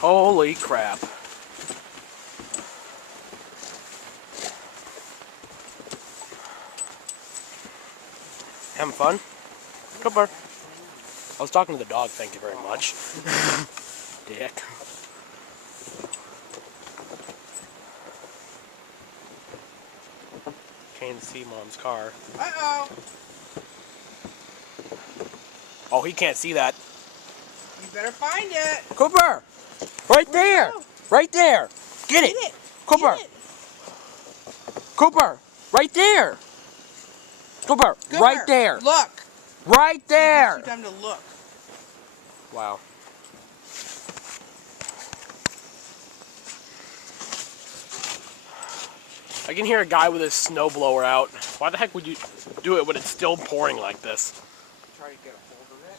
Holy crap. Having fun? Cooper. I was talking to the dog, thank you very much. Dick. Can't see Mom's car. Uh-oh. Oh, he can't see that. You better find it. Cooper! Right there! Right there! Get it! Get it. Cooper! Get it. Cooper! Right there! Cooper! Right there! Look. Right there! Give you time to look. Wow. I can hear a guy with his snowblower out. Why the heck would you do it when it's still pouring like this? Try to get a hold of it.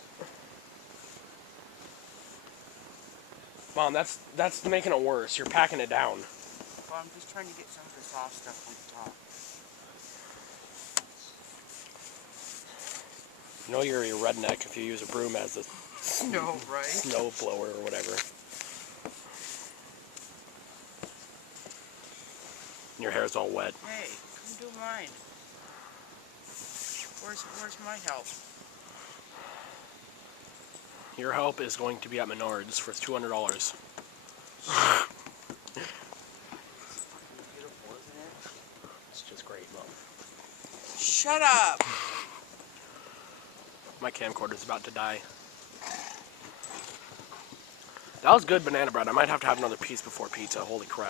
Mom, that's making it worse. You're packing it down. Well, I'm just trying to get some of the soft stuff on top. You know you're a redneck if you use a broom as a No, right? snow blower or whatever. And your hair's all wet. Hey, come do mine. Where's my help? Your help is going to be at Menards for $200. Beautiful, isn't it? It's just great, Mom. Shut up. My camcorder's about to die. That was good banana bread. I might have to have another piece before pizza. Holy crap.